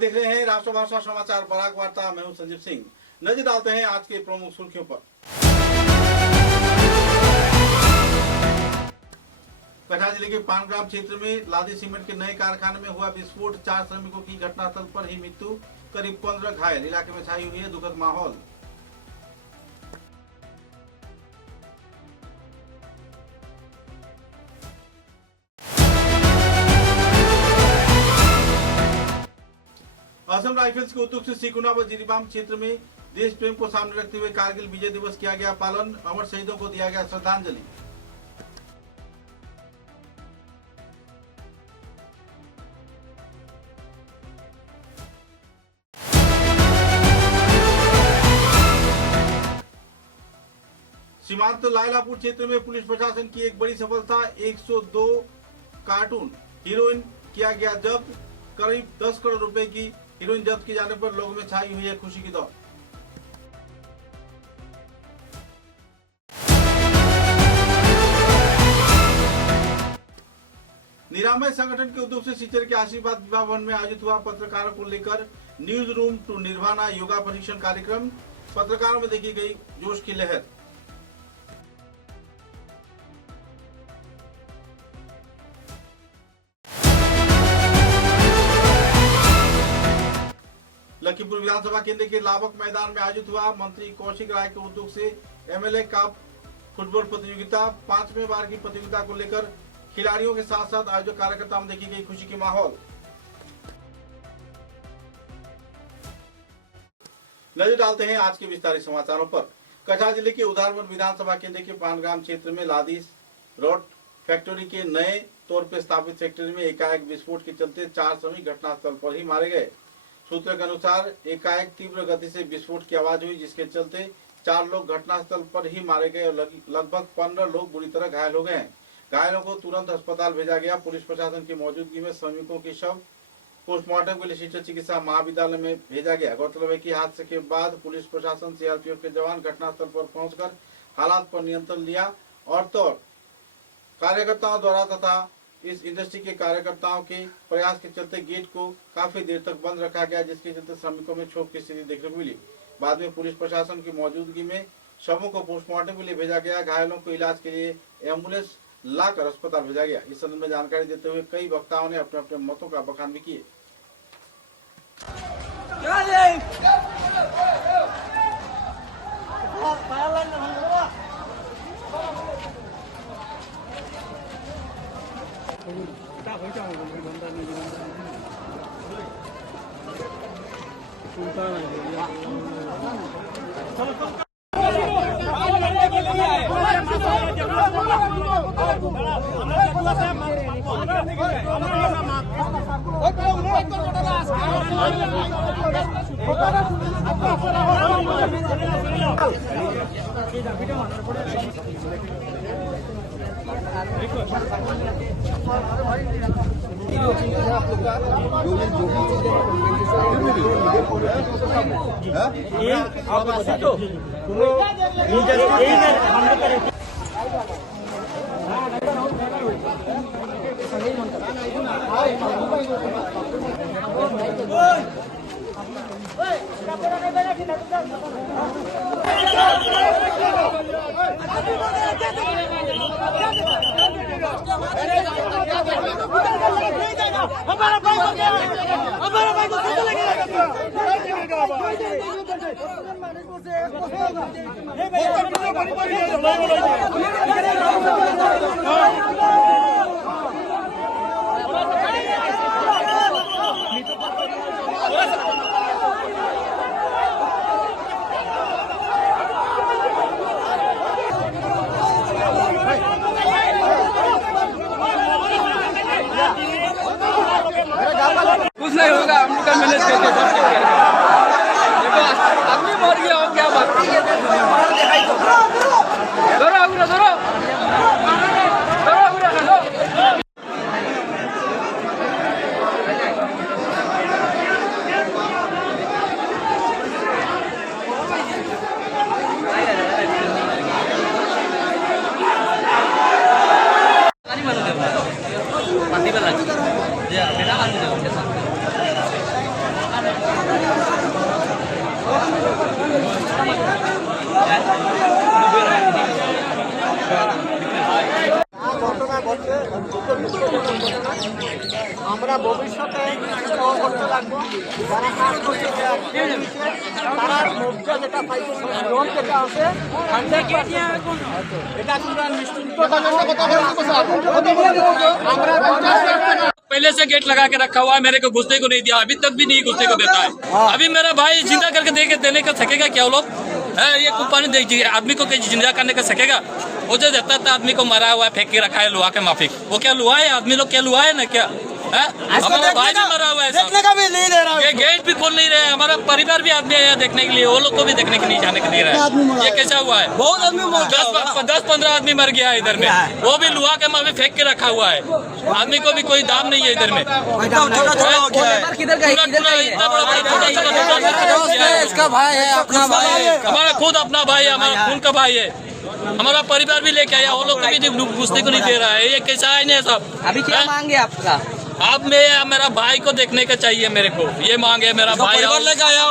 देख रहे हैं राष्ट्रभाषा समाचार बराक वार्ता। मैं हूं संजीव सिंह। नजर डालते हैं आज के प्रमुख सुर्खियों पर। कटहा जिले के पानग्राम क्षेत्र में लादी सीमेंट के नए कारखाने में हुआ विस्फोट। 4 श्रमिकों की घटनास्थल पर ही मृत्यु, करीब 15 घायल। इलाके में छाई हुई है दुखद माहौल। असम राइफल्स के उद्योग से सिकुना व जिरीबाम क्षेत्र में देश प्रेम को सामने रखते हुए कारगिल विजय दिवस किया गया पालन। अमर शहीदों को दिया गया श्रद्धांजलि। सीमांत लायलापुर क्षेत्र में पुलिस प्रशासन की एक बड़ी सफलता। 102 कार्टून हीरोइन किया गया जब्त। करीब 10 करोड़ रुपए की हीरोइन जब्त किए जाने पर लोगों में छाई हुई है खुशी की दौड़। निरामय संगठन के उद्योग से सिचर के आशीर्वाद विवाह भवन में आयोजित हुआ पत्रकारों को लेकर news room to nirvana yoga प्रशिक्षण कार्यक्रम। पत्रकारों में देखी गई जोश की लहर। लखीमपुर विधानसभा केंद्र के लाभक मैदान में आयोजित हुआ मंत्री कौशिक राय के उद्योग से एमएलए कप फुटबॉल प्रतियोगिता। 5वें बार की प्रतियोगिता को लेकर खिलाड़ियों के साथ साथ आयोजक कार्यकर्ताओं में देखी गई खुशी की माहौल। नजर डालते हैं आज के विस्तारित समाचारों पर। कटहा जिले के उधारवन विधानसभा केंद्र के पानग्राम क्षेत्र में लादी रॉड फैक्ट्री के नए तौर पर स्थापित फैक्ट्री में एकाएक विस्फोट के चलते 4 श्रमिक घटनास्थल पर ही मारे गए। सूत्रों के अनुसार एकाएक तीव्र गति से विस्फोट की आवाज हुई, जिसके चलते 4 लोग घटनास्थल पर ही मारे गए और लगभग 15 लोग बुरी तरह घायल हो गए हैं। घायलों को तुरंत अस्पताल भेजा गया। पुलिस प्रशासन की मौजूदगी में श्रमिकों के शव पोस्टमार्टम के लिए शिक्षण चिकित्सा महाविद्यालय में भेजा गया। गौरतलब है कि हादसे के बाद पुलिस प्रशासन सीआरपीएफ के जवान घटनास्थल पर पहुंचकर हालात पर नियंत्रण लिया और तो कार्यकर्ताओं द्वारा तथा इस इंडस्ट्री के कार्यकर्ताओं के प्रयास के चलते गेट को काफी देर तक बंद रखा गया, जिसके चलते श्रमिकों में क्षोभ की स्थिति देखने को मिली। बाद में पुलिस प्रशासन की मौजूदगी में शवों को पोस्टमार्टम के लिए भेजा गया। घायलों को इलाज के लिए एम्बुलेंस लाकर अस्पताल भेजा गया। इस संबंध में जानकारी देते हुए कई वक्ताओं ने अपने अपने मतों का बखान भी किए। हमारा भाई को कैसे लगेगा? कुछ नहीं होगा, हम लोग का मैनेज करके देखो आदमी मर गया हो क्या बात। धरो আমরা ভবিষ্যতে করতে লাগবো যারা কাজ করছে তারা মুক্ত যেটা পাইছে লোন যেটা আছে এটা আমরা নিশ্চিত আমরা पहले से गेट लगा के रखा हुआ है, मेरे को घुसने को नहीं दिया, अभी तक भी नहीं घुसने को देता है। अभी मेरा भाई जिंदा करके देने का सकेगा क्या वो लोग? ये कुप्पा नहीं देखिए आदमी को जिंदा करने का सकेगा? वो जो देता था आदमी को मरा हुआ है फेंक के रखा है लोहा के माफिक, वो क्या लुहा है? आदमी लोग क्या लुहा है ना क्या? हमारा भाई भी मरा हुआ है, देखने का भी नहीं दे रहा ये गेट भी खोल नहीं रहे, हमारा परिवार भी आदमी आया देखने के लिए, वो लोग को भी देखने के नहीं जाने के दे रहा है। ये कैसा हुआ है? बहुत आदमी 10-15 आदमी मर गया है इधर में, वो भी लुहा के माफिक फेंक के रखा हुआ है। आदमी को भी कोई दाम नहीं है इधर में। इसका भाई है, अपना भाई है, हमारा खुद अपना भाई है, हमारा खून का भाई है, हमारा परिवार भी लेके आया, वो लोग भी घुसने को नहीं दे रहा है। ये कैसा है नहीं सब? अभी क्या मांगे आपका? अब मेरा भाई को देखने का चाहिए मेरे को, ये मांगे मेरा भाई लेके आया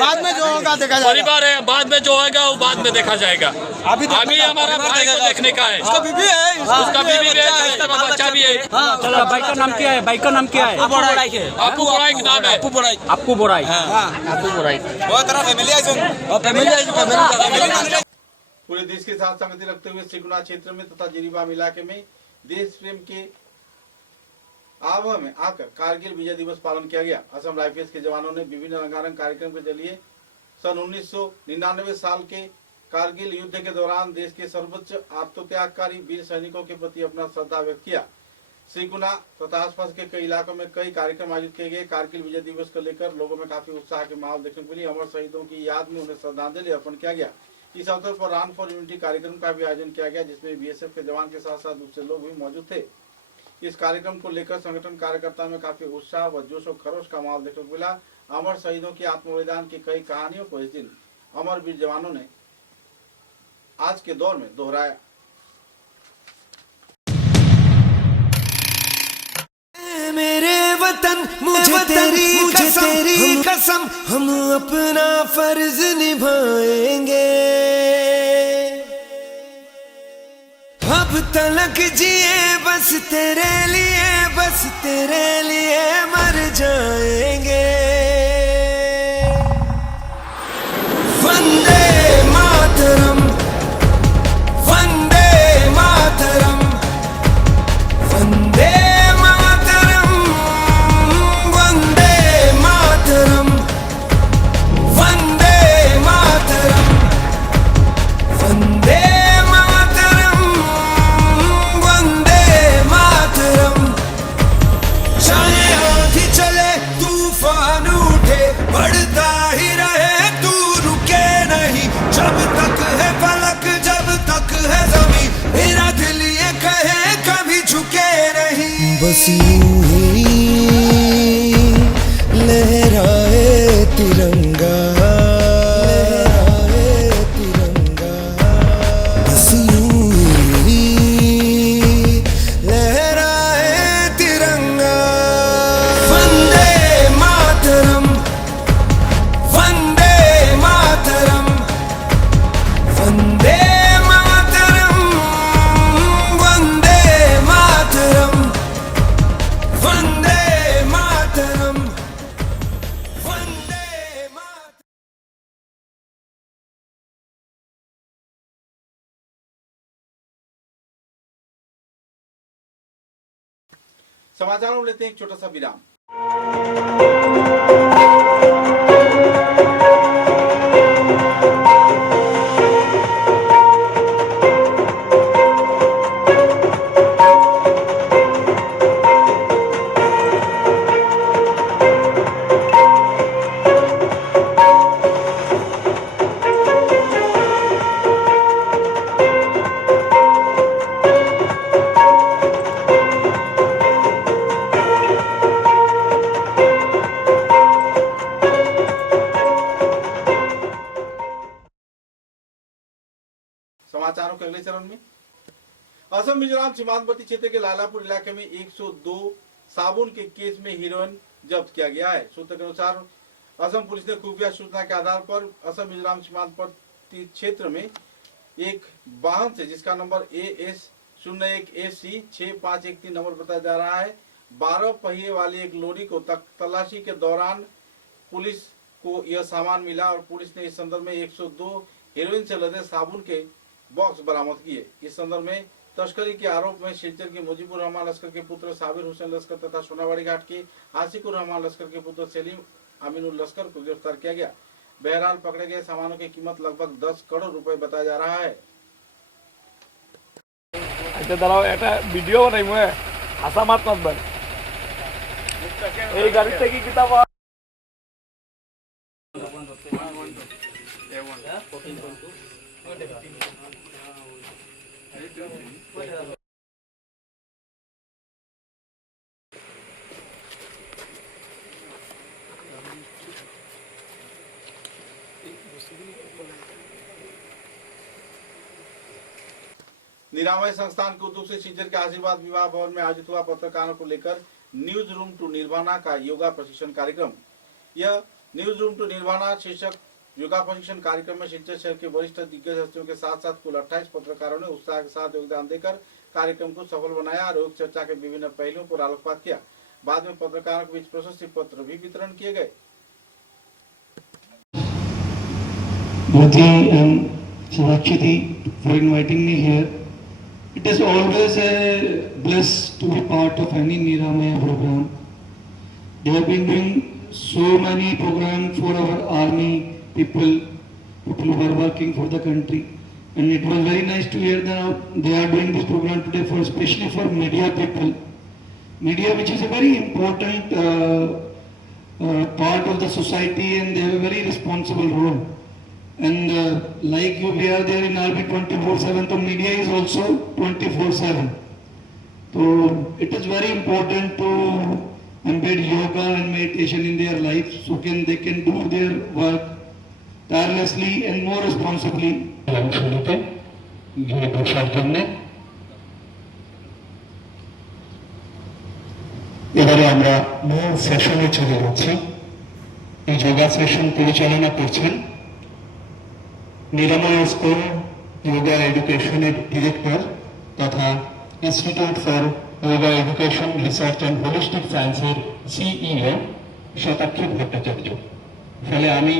बाद में जो होगा देखा जाएगा। परिवार है, बाद में जो होगा वो बाद में देखा जाएगा। अभी हमारा भाई को देखने का है, उसका बीवी है, उसका बीवी भी है, उसका बच्चा भी है। चलो बाइक का नाम क्या है? बाइक का नाम क्या है? आपू बोराई का नाम है। आपू बोराई। आपू बोराई। पूरे देश के साथ संगति रखते हुए श्रीगुना क्षेत्र में तथा जिरीबाम इलाके में देश प्रेम के आवह में आकर कारगिल विजय दिवस पालन किया गया। असम राइफल्स के जवानों ने विभिन्न रंगारंग कार्यक्रम के जरिए सन 1999 साल के कारगिल युद्ध के दौरान देश के सर्वोच्च आत्मत्यागकारी वीर सैनिकों के प्रति अपना श्रद्धा व्यक्त किया। श्रीगुना तथा आसपास के कई इलाकों में कई कार्यक्रम आयोजित किए गए। कारगिल विजय दिवस को लेकर लोगों में काफी उत्साह के माहौल देखने को मिली। अमर शहीदों की याद में उन्हें श्रद्धांजलि अर्पण किया गया। इस अवसर पर रन फॉर यूनिटी कार्यक्रम का भी आयोजन किया गया, जिसमें बीएसएफ के जवान के साथ साथ दूसरे लोग भी मौजूद थे। इस कार्यक्रम को लेकर संगठन कार्यकर्ताओं में काफी उत्साह व जोश और खरोश का माहौल देखने को मिला। अमर शहीदों की आत्मबलिदान की कई कहानियों को इस दिन अमर वीर जवानों ने आज के दौर में दोहराया। मेरे वतन मुझे तेरी कसम हम अपना फर्ज निभाएंगे। अब तलक जिए बस तेरे लिए मर जाएंगे। वंदे मातरम, वंदे मातरम, वंदे मातरम, वंदे मातरम, वंदे मातरम, वंदे मातरम, वंदे मातरम। चाहे आंधी चले तूफान उठे बढ़ता ही रहे तू रुके नहीं। जब तक है फलक जब तक है ज़मीं मेरा दिल ये कहे कभी झुके नहीं। बस यूं ही लहराए तिरंगा, लहराए तिरंगा। बस यूं ही लहराए तिरंगा। वंदे मातरम, वंदे मातरम, वंदे मातरम, वंदे मातरम, वंदे मातरम, वंदे मातरम। समाचारों में लेते हैं एक छोटा सा विराम। समाचारों के अगले चरण में असम मिजोरम सीमांतवर्ती क्षेत्र के लालापुर इलाके में 102 साबुन के केस में हीरोइन जब्त किया गया है। सूत्र के अनुसार असम पुलिस ने खुफिया सूचना के आधार पर असम मिजोरम सीमांतवर्ती क्षेत्र में एक वाहन से जिसका नंबर AS01FC6513 नंबर बताया जा रहा है, 12 पहिए वाली एक लॉरी को तलाशी के दौरान पुलिस को यह सामान मिला और पुलिस ने इस संदर्भ में 102 हेरोइन से लदे साबुन के बॉक्स बरामद किए। इस संदर्भ में तस्करी के आरोप में सिलचर के मुजीबुर रहमान लश्कर के पुत्र साबिर हुसैन लश्कर तथा सोनावाड़ी घाट के आशिकुर रहमान लश्कर के पुत्र सेलिम अमीनुल लश्कर को गिरफ्तार किया गया। बहरहाल पकड़े गए सामानों की कीमत लगभग 10 करोड़ रुपए बताया जा रहा है। अच्छा दाঁড়াও একটা ভিডিও বানাই মই হাসা মাত মাত ভাই এই গাড়ি থেকে কি তাবা निरामय संस्थान के उद्योग से सिलचर के आशीर्वाद विवाह भवन में आयोजित हुआ पत्रकारों को लेकर न्यूज रूम टू निर्वाणा का योगा प्रशिक्षण कार्यक्रम। यह न्यूज रूम टू निर्वाणा शीर्षक योगा प्रशिक्षण कार्यक्रम में सिलचर शहर के वरिष्ठ दिग्गज हस्तियों के साथ साथ कुल 28 पत्रकारों ने उत्साह के साथ योगदान देकर कार्यक्रम को सफल बनाया और योग चर्चा के विभिन्न पहलुओं पर आलोकपात किया। बाद में पत्रकारों के बीच प्रशस्ति पत्र भी वितरण किए गए। Sakshiti for inviting me here. It is always a bliss to be part of any Niramaya program. They have been doing so many programs for our army people who are working for the country. And it was very nice to hear that they are doing this program today for especially for media people. Media, which is a very important part of the society, and they have a very responsible role. And like you, we are there in RB 24/7, so media is also 24/7. So it is very important to embed yoga and meditation in their life, so they can do their work tirelessly and more responsibly. এবারে আমরা মূল সেশনে চলে যাচ্ছি। এই yoga session পরিচালনা করছেন নিরাময় স্কুল যোগা এডুকেশনের ডিরেক্টর তথা institute for yoga education research and holistic সায়েন্সের সিইও শতাক্ষী ভট্টাচার্য। ফলে আমি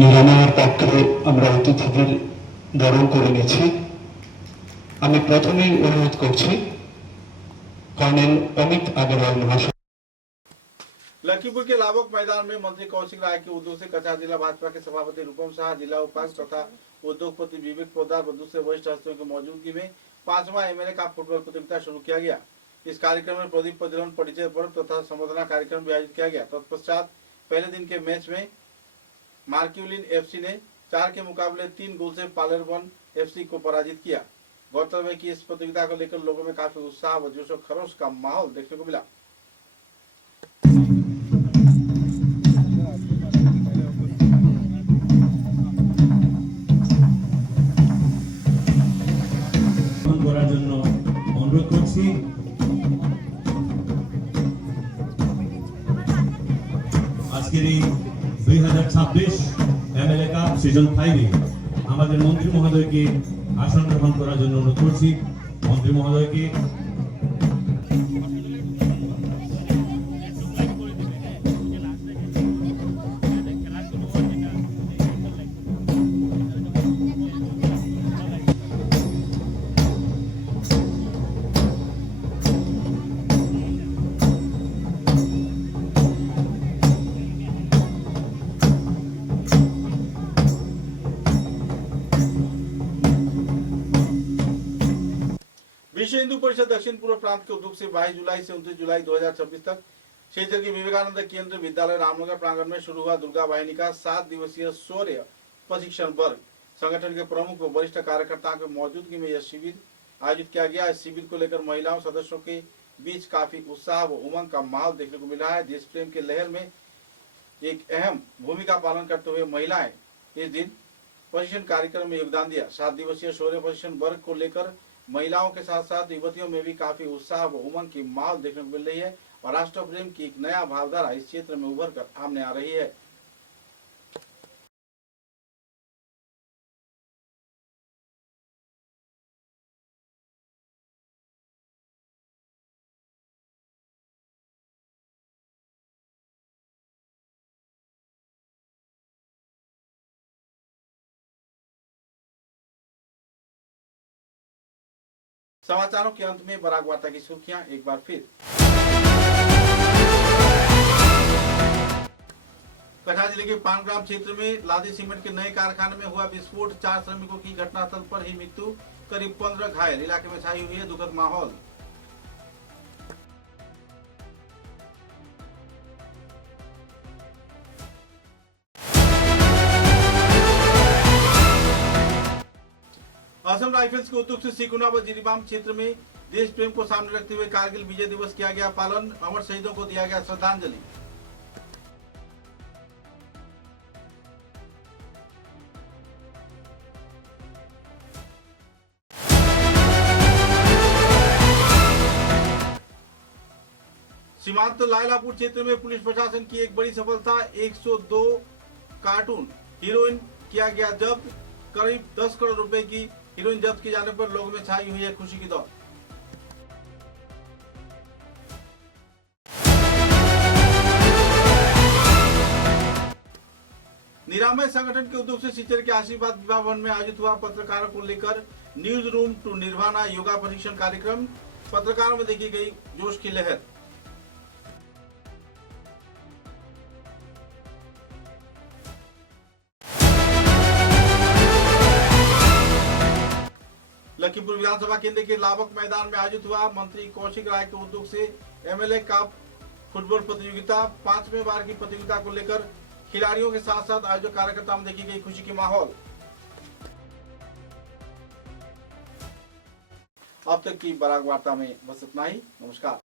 নিরাময়ের পক্ষে আমরা অতিথিদের বরণ করে নিয়েছি। আমি প্রথমেই অনুরোধ করছি कर्नल अमित अग्रवाल महाशय। लखीमपुर के लाभोक मैदान में मंत्री कौशिक राय के उद्योग से कछार जिला भाजपा के सभापति रूपम शाह, जिला उपाध्यक्ष तथा उद्योगपति विवेक पोद्दार व दूसरे वरिष्ठ हस्तियों की मौजूदगी में 5वां एमएलए का फुटबॉल प्रतियोगिता शुरू किया गया। इस कार्यक्रम में प्रदीप प्रज्वलन परिचय पर्व तथा संवर्धना कार्यक्रम भी आयोजित किया गया। तत्पश्चात पहले दिन के मैच में मार्क्यूलिन एफसी ने 4 के मुकाबले 3 गोल से पालेरबन एफसी को पराजित किया। गौरतलब है कि इस प्रतियोगिता को लेकर लोगों में काफी उत्साह व जोश खरोश का माहौल देखने को मिला। অনুরোধ করছি আজকের এই 2026 এমএলএ কাপ সিজন 5 আমাদের মন্ত্রী মহোদয়কে আসন গ্রহণ করার জন্য অনুরোধ করছি। মন্ত্রী মহোদয়কে विश्व हिंदू परिषद दक्षिण पूर्व प्रांत के उद्योग से 22 जुलाई से 29 जुलाई 2026 तक क्षेत्र के विवेकानंद केंद्र विद्यालय रामनगर प्रांगण में शुरू हुआ दुर्गा वाहिनी का 7 दिवसीय शौर्य प्रशिक्षण वर्ग। संगठन के प्रमुख व वरिष्ठ कार्यकर्ताओं की मौजूदगी में यह शिविर आयोजित किया गया। इस शिविर को लेकर महिलाओं सदस्यों के बीच काफी उत्साह व उमंग का माहौल देखने को मिला है। देश प्रेम के लहर में एक अहम भूमिका पालन करते हुए महिलाएं इस दिन प्रशिक्षण कार्यक्रम में योगदान दिया। 7 दिवसीय शौर्य प्रशिक्षण वर्ग को लेकर महिलाओं के साथ साथ युवतियों में भी काफी उत्साह व उमंग की माहौल देखने को मिल रही है और राष्ट्र प्रेम की एक नया भावधारा इस क्षेत्र में उभर कर सामने आ रही है। समाचारों के अंत में बराक वार्ता की सुर्खियां एक बार फिर। कटहा जिले के पानग्राम क्षेत्र में लादी सीमेंट के नए कारखाने में हुआ विस्फोट। 4 श्रमिकों की घटनास्थल पर ही मृत्यु, करीब 15 घायल। इलाके में छाई हुई है दुखद माहौल। असम राइफल्स के उद्योग से सिकुना व जिरीबाम क्षेत्र में देश प्रेम को सामने रखते हुए कारगिल विजय दिवस किया गया पालन। अमर शहीदों को दिया गया श्रद्धांजलि। सीमांत लायलापुर क्षेत्र में पुलिस प्रशासन की एक बड़ी सफलता। 102 कार्टून हीरोइन किया गया जब्त। करीब 10 करोड़ रुपए की हीरोइन जब्त किए जाने पर लोगों में छाई हुई है खुशी की दौड़। निरामय संगठन के उद्योग से सिचर के आशीर्वाद विवाह भवन में आयोजित हुआ पत्रकारों को लेकर news room to nirvana yoga प्रशिक्षण कार्यक्रम। पत्रकारों में देखी गई जोश की लहर। लखीमपुर विधानसभा केंद्र के लाभक मैदान में आयोजित हुआ मंत्री कौशिक राय के उद्योग से एमएलए कप फुटबॉल प्रतियोगिता। 5वें बार की प्रतियोगिता को लेकर खिलाड़ियों के साथ साथ आयोजक कार्यकर्ताओं में देखी गई खुशी की माहौल। अब तक की बराक वार्ता में बस इतना ही। नमस्कार।